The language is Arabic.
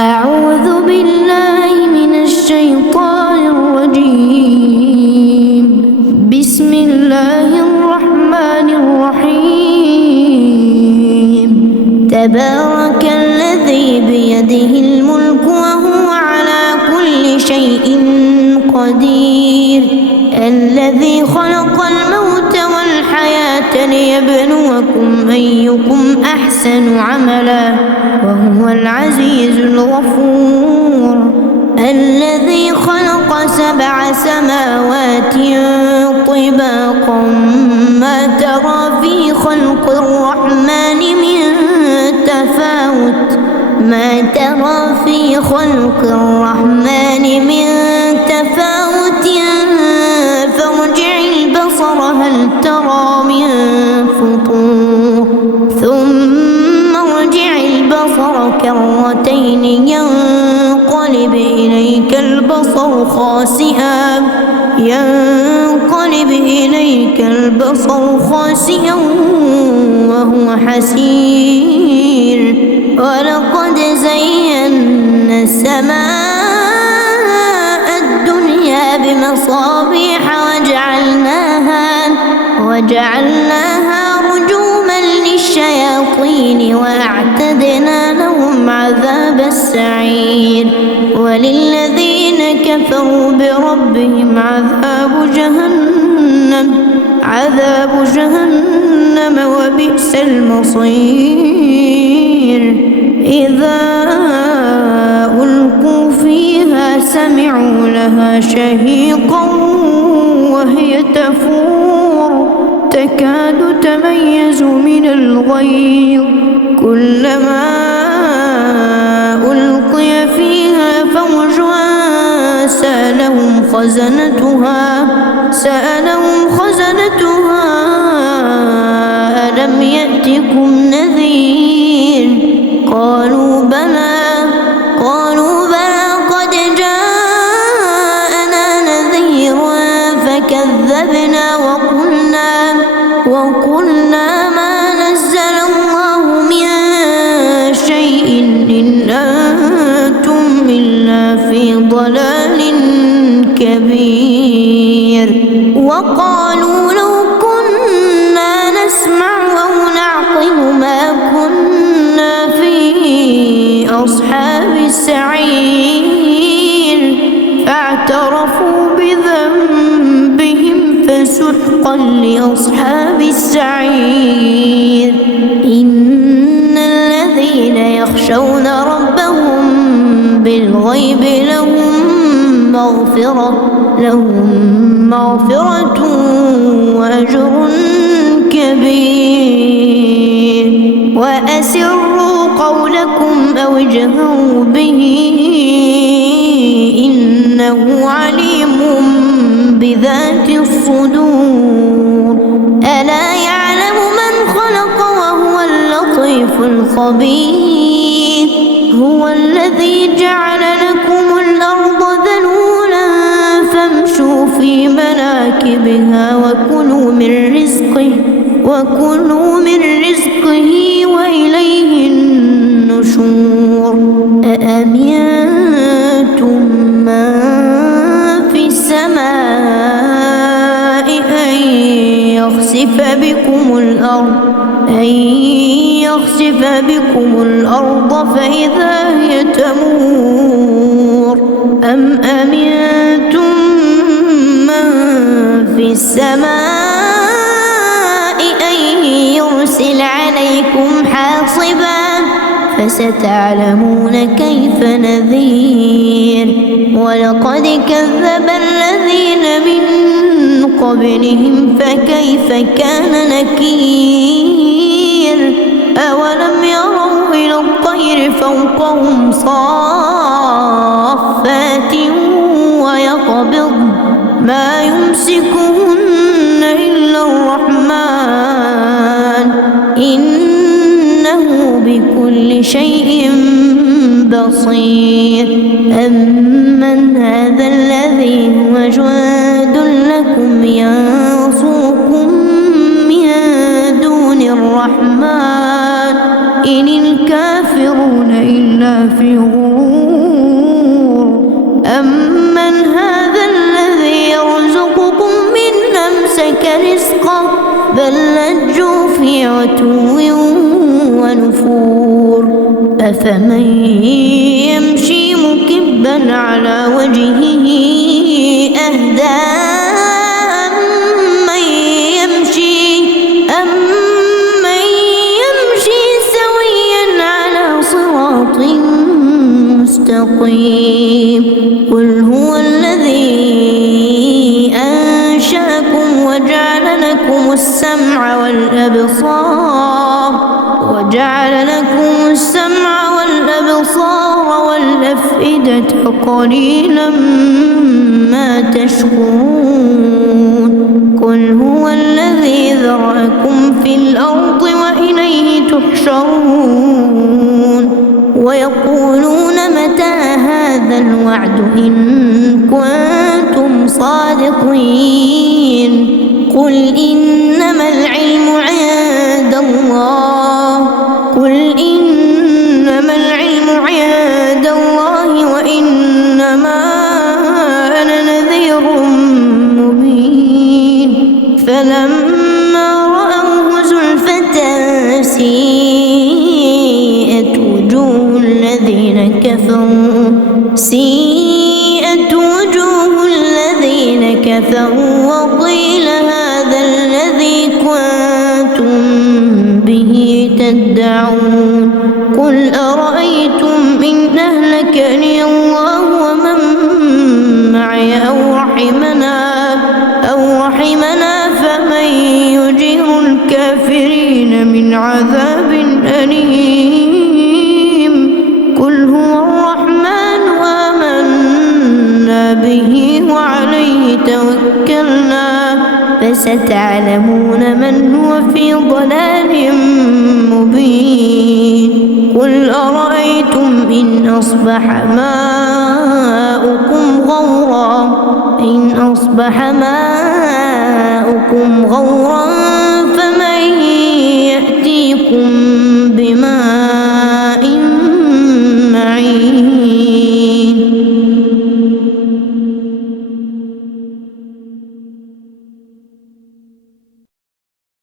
أعوذ بالله من الشيطان الرجيم. بسم الله الرحمن الرحيم. تبارك الذي بيده الملك وهو على كل شيء قدير. الذي خلق الموت والحياة ليبلوكم أيكم أحسن عملا وهو العزيز الغفور. الذي خلق 7 سماوات طباقا ما ترى في خلق الرحمن من تفاوت فارجع البصر هل ترى من فطور ثم ارجع البصر كرتين ينقلب إليك البصر خاسئا وهو حسير. ولقد زينا السماء الدنيا بمصابيح وجعلناها رجوما للشياطين وأعتدنا لهم عذاب السعير. وللذين كفروا بربهم عذاب جهنم وبئس المصير. إذا ألقوا فيها سمعوا لها شهيقا وهي تفور تكاد تميز من الغيظ. كلما ألقي فيها فوج سألهم خزنتها ألم يأتكم نذير؟ قالوا بلى قد جاءنا نذير فكذبنا وقلنا ما نزل الله من شيء إن أنتم إلا في ضلال كبير. وقالوا لو كنا نسمع أو نعقل ما كنا في أصحاب السعير فاعترفوا بذنبهم فسحقا لأصحاب السعير. إن الذين يخشون ربهم بالغيب لهم مغفرة وأجر كبير. وأسروا قولكم أو اجهروا به إنه عليم بذات الصدور. ألا يعلم من خلق وهو اللطيف الخبير. هو الذي جعل لكم الأرض ذلولا فامشوا في مناكبها وكلوا من رزقه وإليه النشور. أأمنتم من في السماء أن يخسف بكم الأرض فإذا هي تمور. أم أمنتم من في السماء أن يرسل عليكم حاصبا فستعلمون كيف نذير. ولقد كذب الذين من قبلهم فكيف كان نكير. أولم يروا إلى الطير فوقهم صافات ويقبض ما يمسكهن إلا الرحمن إنه بكل شيء بصير. أمن هذا الذي هو جند لكم ينصركم من دون الرحمن إن الكافرون إلا في غرور. أمن هذا الذي يرزقكم إن أمسك رزقه بل لجوا في عتو ونفور أفمن يمشي مكبا على وجهه أهدى أمن يمشي سويا على صراط مستقيم قل هو الذي أنشأكم وجعل لكم السمع والأبصار والأفئدة قليلا ما تشكرون قل هو الذي ذرأكم في الأرض وإليه تحشرون ويقولون متى هذا الوعد إن كنتم صادقين قل إنما العلم عند الله وإنما أنا نذير مبين فلما رأوه زلفة سيئت وجوه الذين كفروا وقيل هذا الذي كنتم به تدعون قل أرأيتم إن أهلكني الله ومن معي أو رحمنا فمن يجير الكافرين من عذاب أليم قل هو الرحمن آمنا به وعليه توكلنا فستعلمون من هو في ضلال مبين قل أرأيتم إن أصبح ماؤكم غورا فمن يأتيكم بماء